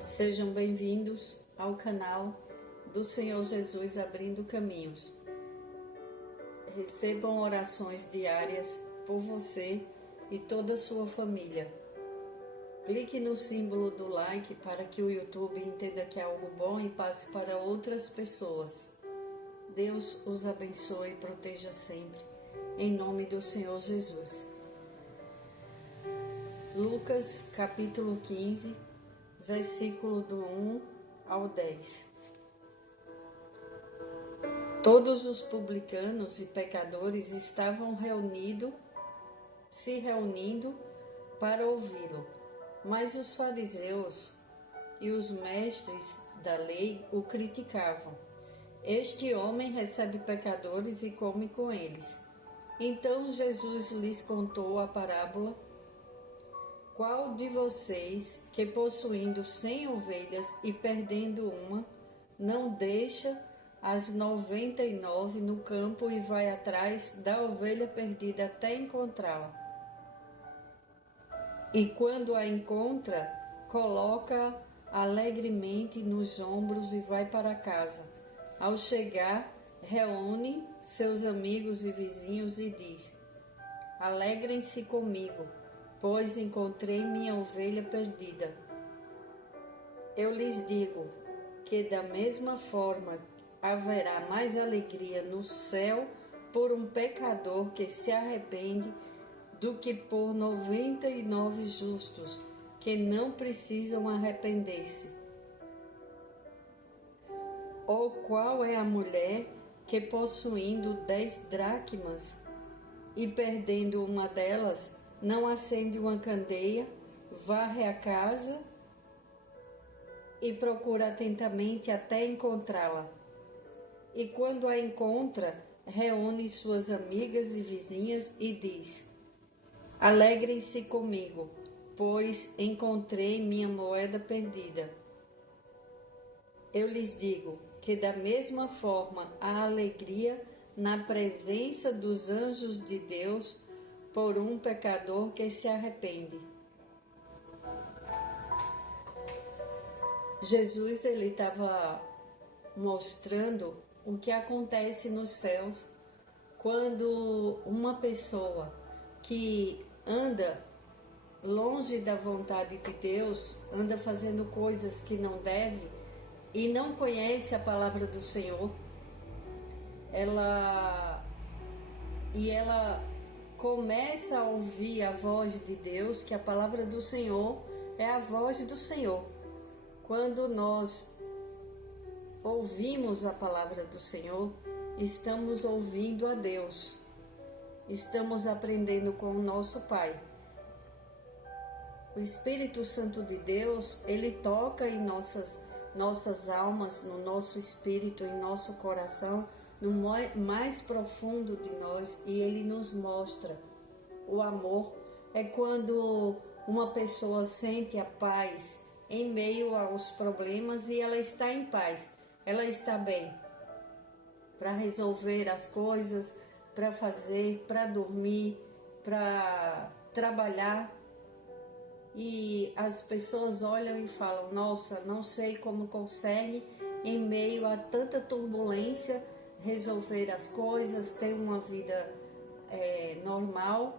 Sejam bem-vindos ao canal do Senhor Jesus Abrindo Caminhos. Recebam orações diárias por você e toda a sua família. Clique no símbolo do like para que o YouTube entenda que é algo bom e passe para outras pessoas. Deus os abençoe e proteja sempre, em nome do Senhor Jesus. Lucas capítulo 15, versículo do 1 ao 10. Todos os publicanos e pecadores estavam se reunindo para ouvi-lo, mas os fariseus e os mestres da lei o criticavam. Este homem recebe pecadores e come com eles. Então Jesus lhes contou a parábola: qual de vocês, que possuindo 100 ovelhas e perdendo uma, não deixa as 99 no campo e vai atrás da ovelha perdida até encontrá-la? E quando a encontra, coloca alegremente nos ombros e vai para casa. Ao chegar, reúne seus amigos e vizinhos e diz: alegrem-se comigo, pois encontrei minha ovelha perdida. Eu lhes digo que da mesma forma haverá mais alegria no céu por um pecador que se arrepende do que por 99 justos que não precisam arrepender-se. Ou qual é a mulher que, possuindo 10 dracmas e perdendo uma delas, não acende uma candeia, varre a casa e procura atentamente até encontrá-la? E quando a encontra, reúne suas amigas e vizinhas e diz: alegrem-se comigo, pois encontrei minha moeda perdida. Eu lhes digo que da mesma forma há alegria na presença dos anjos de Deus por um pecador que se arrepende. Jesus estava mostrando o que acontece nos céus quando uma pessoa que anda longe da vontade de Deus, anda fazendo coisas que não deve e não conhece a palavra do Senhor, ela começa a ouvir a voz de Deus, que a palavra do Senhor é a voz do Senhor. Quando nós ouvimos a palavra do Senhor, estamos ouvindo a Deus, estamos aprendendo com o nosso Pai. O Espírito Santo de Deus, ele toca em nossas almas, no nosso espírito, em nosso coração, no mais profundo de nós, e ele nos mostra o amor. É quando uma pessoa sente a paz em meio aos problemas e ela está em paz, ela está bem para resolver as coisas, para fazer, para dormir, para trabalhar. E as pessoas olham e falam: nossa, não sei como consegue, em meio a tanta turbulência, resolver as coisas, ter uma vida normal.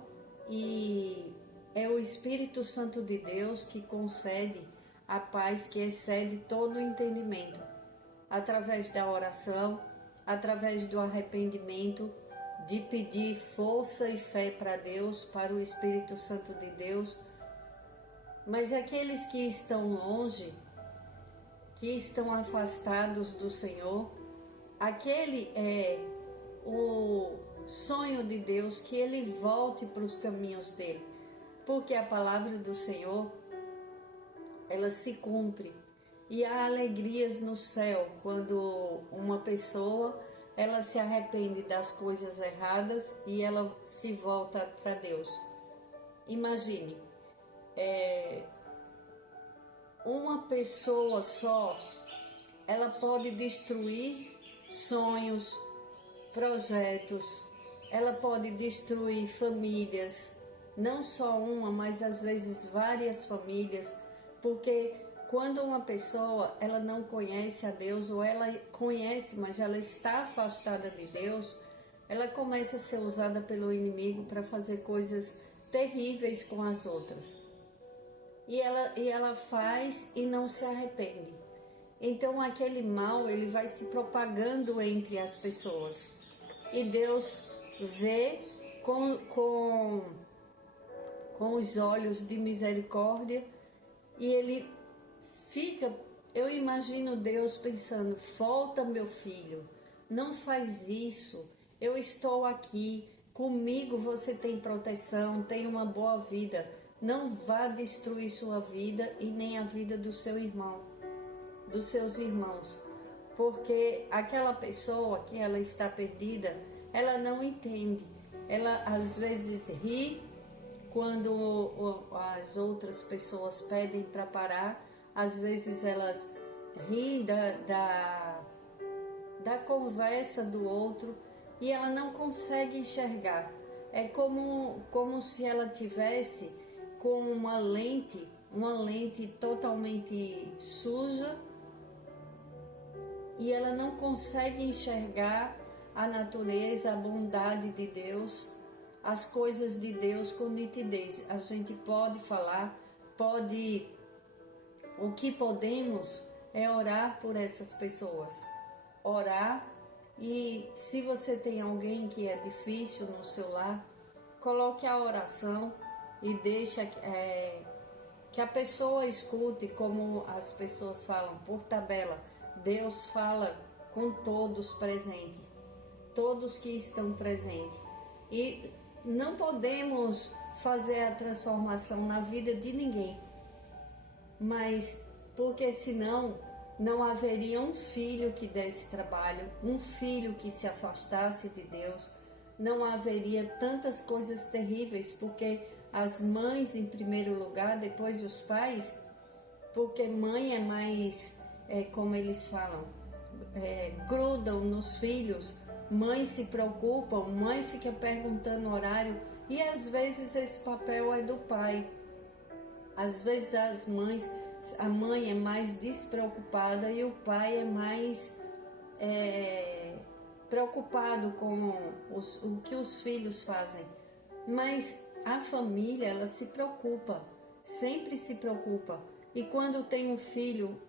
E é o Espírito Santo de Deus que concede a paz que excede todo o entendimento, através da oração, através do arrependimento, de pedir força e fé para Deus, para o Espírito Santo de Deus. Mas aqueles que estão longe, que estão afastados do Senhor, aquele é o sonho de Deus, que ele volte para os caminhos dele, porque a palavra do Senhor, ela se cumpre, e há alegrias no céu quando uma pessoa, ela se arrepende das coisas erradas e ela se volta para Deus. Imagine, uma pessoa só, ela pode destruir sonhos, projetos, ela pode destruir famílias, não só uma, mas às vezes várias famílias, porque Quando uma pessoa ela não conhece a Deus, ou ela conhece, mas ela está afastada de Deus, ela começa a ser usada pelo inimigo para fazer coisas terríveis com as outras. E ela faz e não se arrepende. Então aquele mal ele vai se propagando entre as pessoas. E Deus vê com os olhos de misericórdia e ele fica, eu imagino Deus pensando, volta meu filho, não faz isso, eu estou aqui, comigo você tem proteção, tem uma boa vida, não vá destruir sua vida e nem a vida do seu irmão, dos seus irmãos, porque aquela pessoa que ela está perdida, ela não entende, ela às vezes ri quando as outras pessoas pedem para parar, às vezes elas riem da conversa do outro e ela não consegue enxergar. É como se ela tivesse com uma lente totalmente suja e ela não consegue enxergar a natureza, a bondade de Deus, as coisas de Deus com nitidez. A gente pode falar, o que podemos é orar por essas pessoas. Orar, e se você tem alguém que é difícil no seu lar, coloque a oração e deixa que a pessoa escute, como as pessoas falam por tabela. Deus fala com todos presentes, todos que estão presentes. E não podemos fazer a transformação na vida de ninguém, mas porque senão não haveria um filho que desse trabalho, um filho que se afastasse de Deus, não haveria tantas coisas terríveis, porque as mães em primeiro lugar, depois os pais, porque mãe é mais, como eles falam, grudam nos filhos, mãe se preocupam, mãe fica perguntando horário, e às vezes esse papel é do pai. Às vezes a mãe é mais despreocupada e o pai é mais preocupado com o que os filhos fazem. Mas a família, ela se preocupa, sempre se preocupa. E quando tem um filho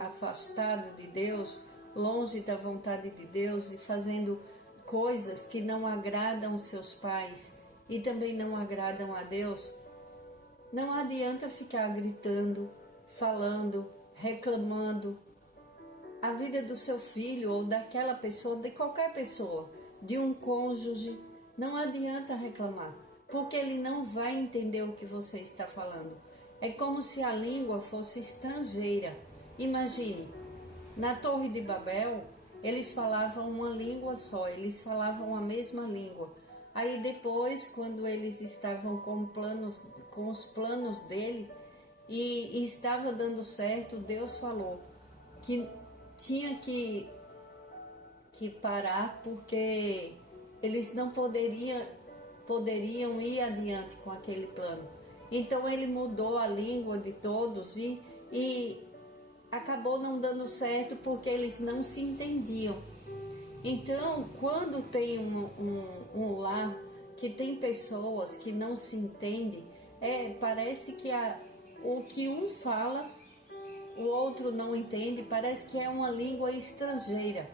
afastado de Deus, longe da vontade de Deus e fazendo coisas que não agradam os seus pais e também não agradam a Deus, não adianta ficar gritando, falando, reclamando. A vida do seu filho ou daquela pessoa, de qualquer pessoa, de um cônjuge, não adianta reclamar, porque ele não vai entender o que você está falando. É como se a língua fosse estrangeira. Imagine, na Torre de Babel, eles falavam uma língua só, eles falavam a mesma língua. Aí depois, quando eles estavam com os planos dele e estava dando certo, Deus falou que tinha que parar, porque eles não poderiam ir adiante com aquele plano. Então ele mudou a língua de todos e acabou não dando certo, porque eles não se entendiam. Então, quando tem um lar que tem pessoas que não se entendem, parece que o que um fala, o outro não entende, parece que é uma língua estrangeira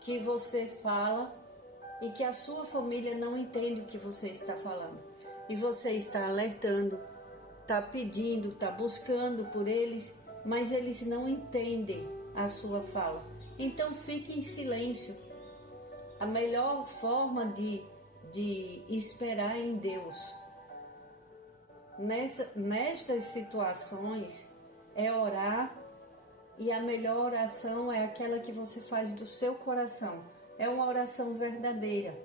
que você fala e que a sua família não entende o que você está falando. E você está alertando, está pedindo, está buscando por eles, mas eles não entendem a sua fala. Então fique em silêncio. A melhor forma de esperar em Deus nestas situações é orar, e a melhor oração é aquela que você faz do seu coração. É uma oração verdadeira.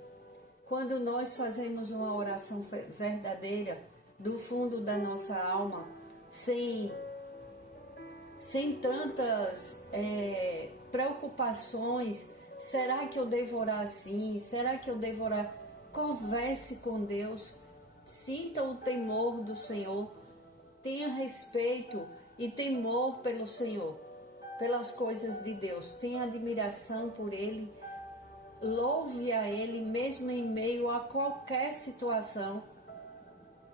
Quando nós fazemos uma oração verdadeira do fundo da nossa alma, sem tantas preocupações, será que eu devo orar assim? Será que eu devo orar? Converse com Deus, sinta o temor do Senhor, tenha respeito e temor pelo Senhor, pelas coisas de Deus. Tenha admiração por Ele. Louve a Ele mesmo em meio a qualquer situação.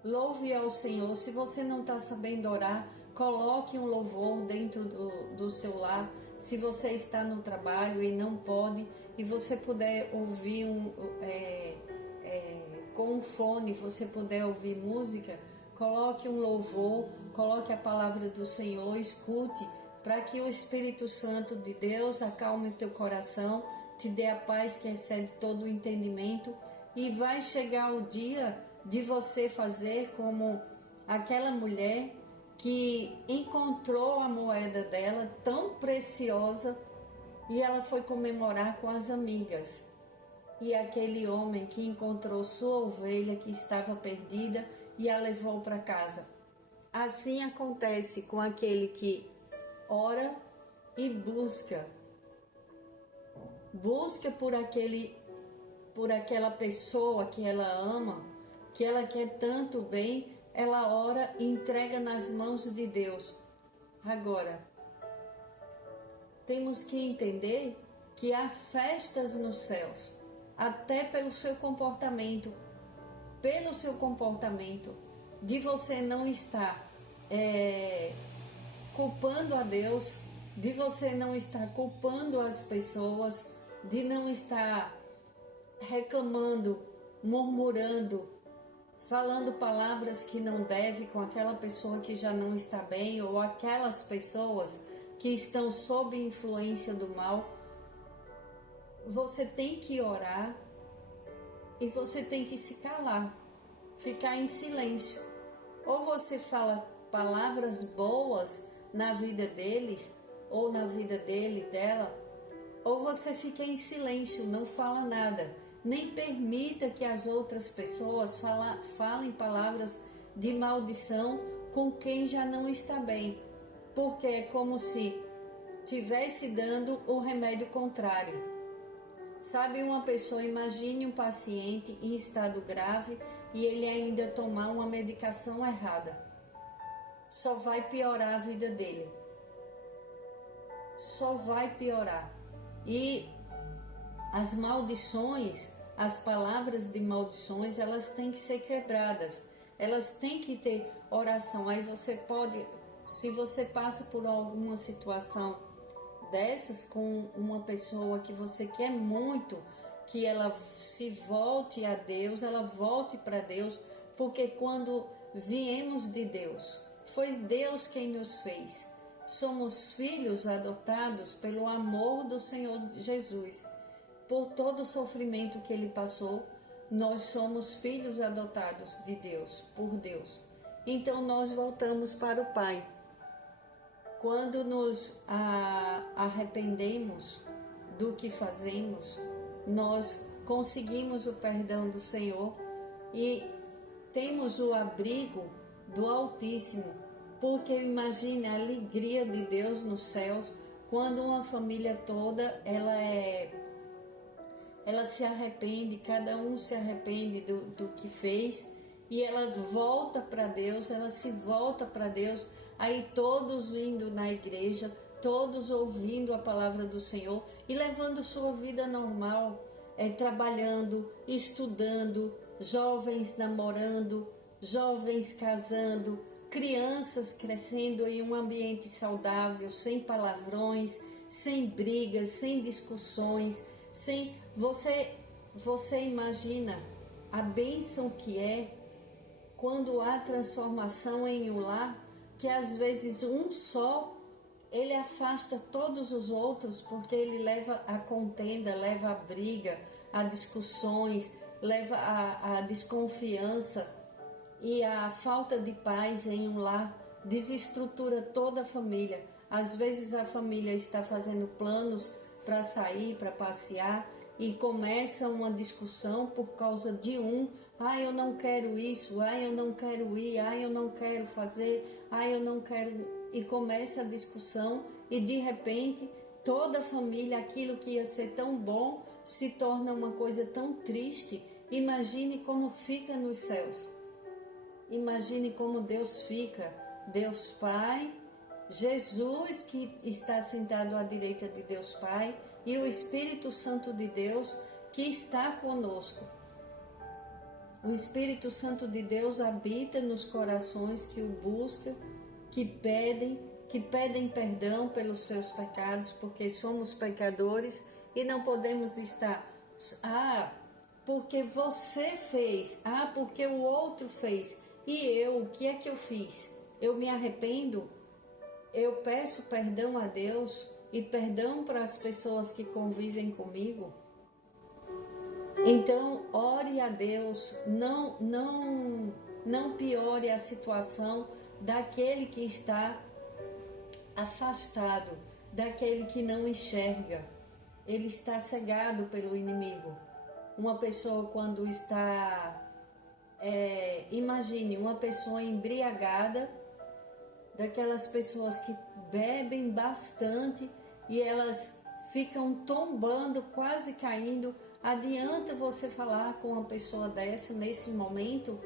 Louve ao Senhor. Se você não está sabendo orar, coloque um louvor dentro do seu lar. Se você está no trabalho e não pode, e você puder ouvir com um fone, você puder ouvir música, coloque um louvor, coloque a palavra do Senhor, escute, para que o Espírito Santo de Deus acalme o teu coração, te dê a paz que excede todo o entendimento, e vai chegar o dia de você fazer como aquela mulher que encontrou a moeda dela tão preciosa e ela foi comemorar com as amigas. E aquele homem que encontrou sua ovelha que estava perdida e a levou para casa. Assim acontece com aquele que ora e busca por aquela pessoa que ela ama, que ela quer tanto bem, ela ora e entrega nas mãos de Deus. Agora, temos que entender que há festas nos céus, até pelo seu comportamento, de você não estar culpando a Deus, de você não estar culpando as pessoas, de não estar reclamando, murmurando, falando palavras que não deve com aquela pessoa que já não está bem, ou aquelas pessoas que estão sob influência do mal. Você tem que orar e você tem que se calar, ficar em silêncio. Ou você fala palavras boas na vida deles, ou na vida dele, dela, ou você fica em silêncio, não fala nada. Nem permita que as outras pessoas falem palavras de maldição com quem já não está bem, porque é como se estivesse dando o remédio contrário. Sabe, uma pessoa, imagine um paciente em estado grave e ele ainda tomar uma medicação errada. Só vai piorar a vida dele. Só vai piorar. E as maldições, as palavras de maldições, elas têm que ser quebradas. Elas têm que ter oração. Aí você pode, se você passa por alguma situação dessas com uma pessoa que você quer muito, que ela se volte a Deus, ela volte para Deus, porque quando viemos de Deus, foi Deus quem nos fez. Somos filhos adotados pelo amor do Senhor Jesus. Por todo o sofrimento que Ele passou, nós somos filhos adotados de Deus, por Deus. Então nós voltamos para o Pai. Quando nos arrependemos do que fazemos, nós conseguimos o perdão do Senhor e temos o abrigo do Altíssimo, porque imagine a alegria de Deus nos céus quando uma família toda ela se arrepende, cada um se arrepende do que fez e ela volta para Deus, ela se volta para Deus. Aí todos indo na igreja, todos ouvindo a palavra do Senhor e levando sua vida normal, trabalhando, estudando, jovens namorando, jovens casando, crianças crescendo em um ambiente saudável, sem palavrões, sem brigas, sem discussões, sem... Você imagina a bênção que é quando há transformação em um lar, que às vezes um só, ele afasta todos os outros, porque ele leva a contenda, leva a briga, a discussões, leva a desconfiança e a falta de paz em um lar, desestrutura toda a família. Às vezes a família está fazendo planos para sair, para passear, e começa uma discussão por causa de um. Eu não quero isso, eu não quero ir, eu não quero fazer, eu não quero... E começa a discussão e de repente toda a família, aquilo que ia ser tão bom, se torna uma coisa tão triste. Imagine como fica nos céus. Imagine como Deus fica, Deus Pai Jesus que está sentado à direita de Deus Pai e o Espírito Santo de Deus que está conosco. O Espírito Santo de Deus habita nos corações que o buscam, que pedem perdão pelos seus pecados, porque somos pecadores e não podemos estar, porque você fez, porque o outro fez, e eu, o que é que eu fiz? Eu me arrependo, eu peço perdão a Deus e perdão para as pessoas que convivem comigo. Então, ore a Deus, não piore a situação daquele que está afastado, daquele que não enxerga. Ele está cegado pelo inimigo. Uma pessoa quando está, imagine uma pessoa embriagada, daquelas pessoas que bebem bastante e elas ficam tombando, quase caindo. Adianta você falar com uma pessoa dessa nesse momento?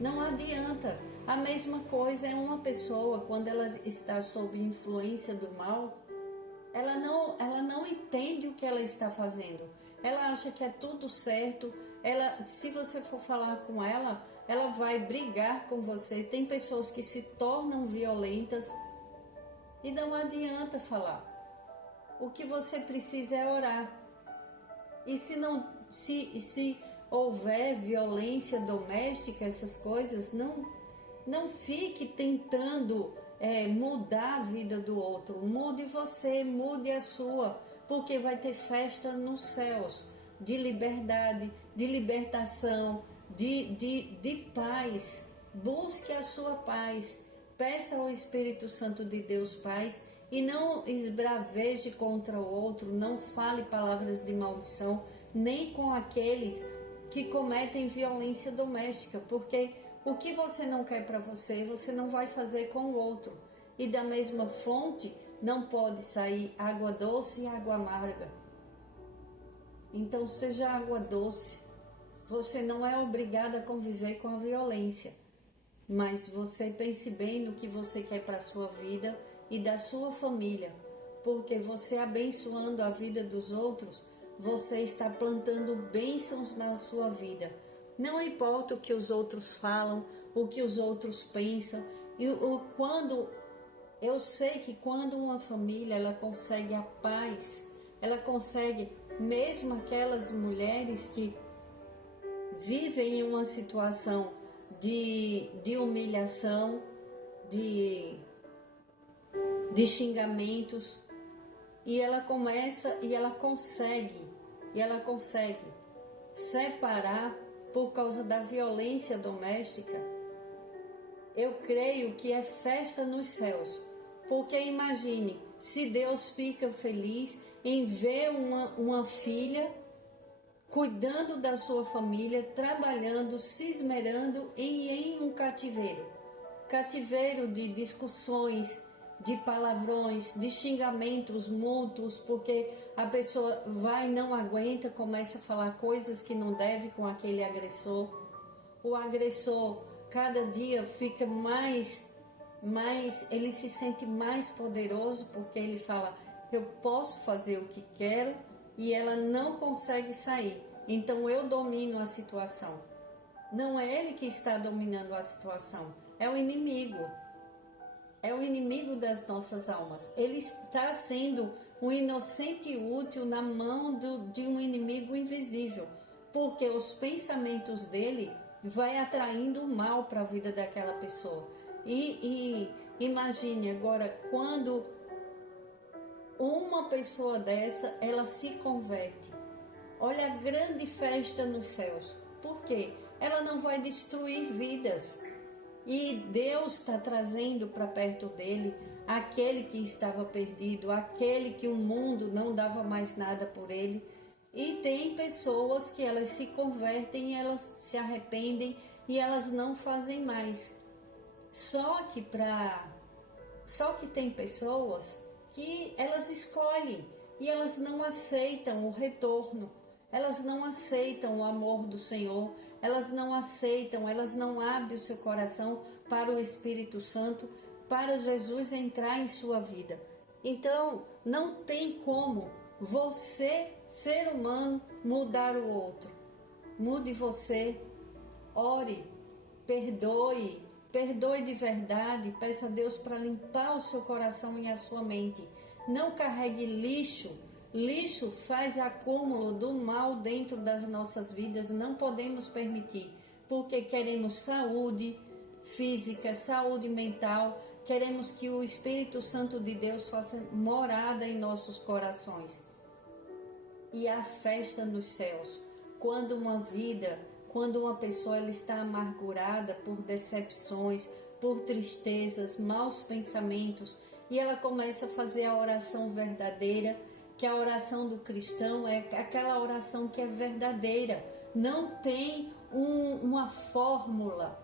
Não adianta. A mesma coisa é uma pessoa quando ela está sob influência do mal, ela não entende o que ela está fazendo. Ela acha que é tudo certo. Se você for falar com ela, ela vai brigar com você. Tem pessoas que se tornam violentas e não adianta falar. O que você precisa é orar. E se houver violência doméstica, essas coisas, não fique tentando mudar a vida do outro. Mude você, mude a sua, porque vai ter festa nos céus de liberdade, de libertação, de paz. Busque a sua paz. Peça ao Espírito Santo de Deus paz e não esbraveje contra o outro, não fale palavras de maldição, nem com aqueles que cometem violência doméstica, porque o que você não quer para você, você não vai fazer com o outro. E da mesma fonte não pode sair água doce e água amarga. Então seja água doce. Você não é obrigado a conviver com a violência, mas você pense bem no que você quer para a sua vida e da sua família, porque você abençoando a vida dos outros, você está plantando bênçãos na sua vida. Não importa o que os outros falam, o que os outros pensam, eu sei que quando uma família ela consegue a paz, ela consegue, mesmo aquelas mulheres que vivem em uma situação de humilhação, de xingamentos, e ela consegue separar por causa da violência doméstica. Eu creio que é festa nos céus, porque imagine se Deus fica feliz em ver uma filha cuidando da sua família, trabalhando, se esmerando em um cativeiro de discussões, de palavrões, de xingamentos mútuos, porque a pessoa não aguenta, começa a falar coisas que não deve com aquele agressor. O agressor cada dia fica mais, ele se sente mais poderoso, porque ele fala, eu posso fazer o que quero, e ela não consegue sair. Então eu domino a situação. Não é ele que está dominando a situação, é o inimigo. É o inimigo das nossas almas. Ele está sendo um inocente útil na mão de um inimigo invisível, porque os pensamentos dele vai atraindo o mal para a vida daquela pessoa. E imagine agora, quando uma pessoa dessa, ela se converte. Olha a grande festa nos céus. Por quê? Ela não vai destruir vidas. E Deus está trazendo para perto dele aquele que estava perdido, aquele que o mundo não dava mais nada por ele. E tem pessoas que elas se convertem, elas se arrependem e elas não fazem mais. Só que tem pessoas que elas escolhem e elas não aceitam o retorno, elas não aceitam o amor do Senhor, elas não aceitam, elas não abrem o seu coração para o Espírito Santo, para Jesus entrar em sua vida. Então, não tem como você, ser humano, mudar o outro. Mude você, ore, perdoe de verdade, peça a Deus para limpar o seu coração e a sua mente. Não carregue lixo. Lixo faz acúmulo do mal dentro das nossas vidas, não podemos permitir, porque queremos saúde física, saúde mental, queremos que o Espírito Santo de Deus faça morada em nossos corações. E a festa nos céus, quando uma pessoa ela está amargurada por decepções, por tristezas, maus pensamentos, e ela começa a fazer a oração verdadeira, que a oração do cristão é aquela oração que é verdadeira, não tem uma fórmula,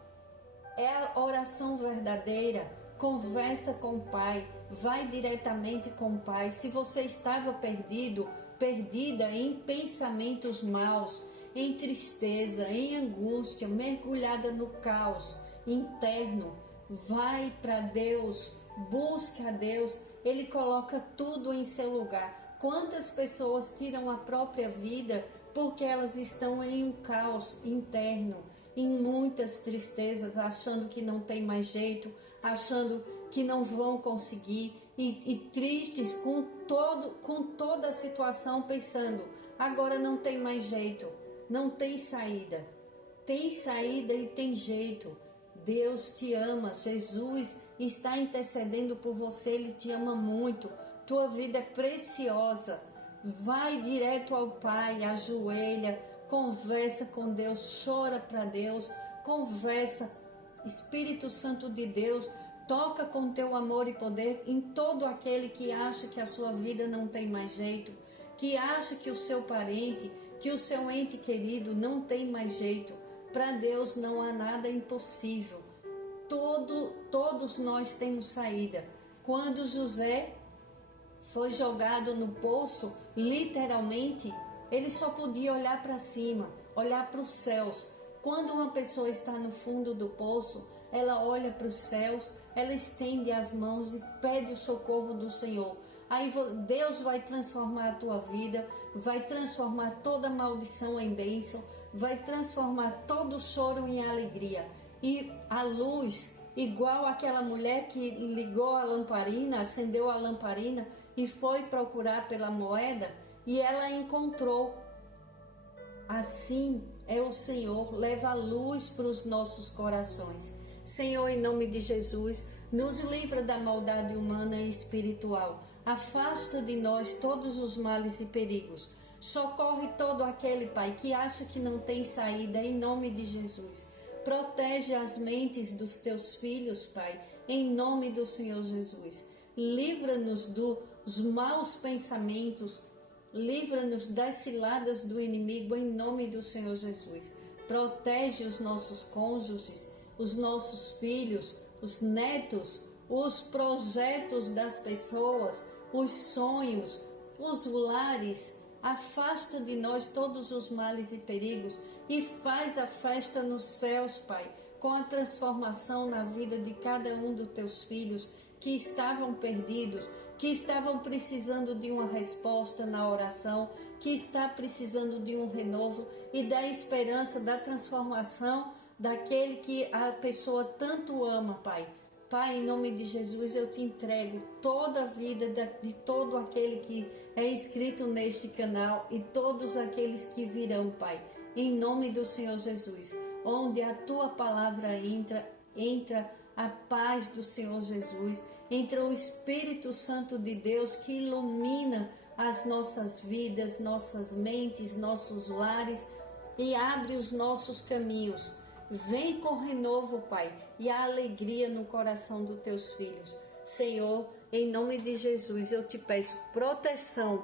é a oração verdadeira. Conversa com o Pai, vai diretamente com o Pai. Se você estava perdida em pensamentos maus, em tristeza, em angústia, mergulhada no caos interno, vai para Deus, busca a Deus, Ele coloca tudo em seu lugar. Quantas pessoas tiram a própria vida porque elas estão em um caos interno, em muitas tristezas, achando que não tem mais jeito, achando que não vão conseguir e tristes com toda a situação, pensando, agora não tem mais jeito, não tem saída. Tem saída e tem jeito. Deus te ama, Jesus está intercedendo por você, Ele te ama muito, tua vida é preciosa. Vai direto ao Pai, ajoelha, conversa com Deus, chora para Deus, conversa, Espírito Santo de Deus, toca com teu amor e poder em todo aquele que acha que a sua vida não tem mais jeito, que acha que o seu parente, que o seu ente querido não tem mais jeito. Para Deus não há nada impossível. Todos nós temos saída. Quando José foi jogado no poço, literalmente, ele só podia olhar para cima, olhar para os céus. Quando uma pessoa está no fundo do poço, ela olha para os céus, ela estende as mãos e pede o socorro do Senhor. Aí Deus vai transformar a tua vida, vai transformar toda maldição em bênção, vai transformar todo choro em alegria. E a luz, igual aquela mulher que ligou a lamparina, acendeu a lamparina e foi procurar pela moeda e ela encontrou. Assim é o Senhor, leva a luz para os nossos corações. Senhor, em nome de Jesus, nos livra da maldade humana e espiritual. Afasta de nós todos os males e perigos. Socorre todo aquele, Pai, que acha que não tem saída, em nome de Jesus. Protege as mentes dos teus filhos, Pai, em nome do Senhor Jesus. Livra-nos dos maus pensamentos, livra-nos das ciladas do inimigo, em nome do Senhor Jesus. Protege os nossos cônjuges, os nossos filhos, os netos, os projetos das pessoas, os sonhos, os lares. Afasta de nós todos os males e perigos e faz a festa nos céus, Pai, com a transformação na vida de cada um dos teus filhos que estavam perdidos, que estavam precisando de uma resposta na oração, que está precisando de um renovo e da esperança da transformação daquele que a pessoa tanto ama, Pai. Pai, em nome de Jesus, eu te entrego toda a vida de todo aquele que é inscrito neste canal e todos aqueles que virão, Pai. Em nome do Senhor Jesus, onde a tua palavra entra a paz do Senhor Jesus, entra o Espírito Santo de Deus que ilumina as nossas vidas, nossas mentes, nossos lares e abre os nossos caminhos. Vem com renovo, Pai, e a alegria no coração dos teus filhos. Senhor, em nome de Jesus, eu te peço proteção,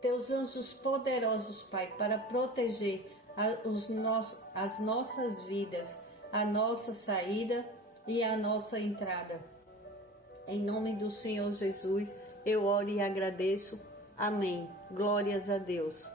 teus anjos poderosos, Pai, para proteger as nossas vidas, a nossa saída e a nossa entrada. Em nome do Senhor Jesus, eu oro e agradeço. Amém. Glórias a Deus.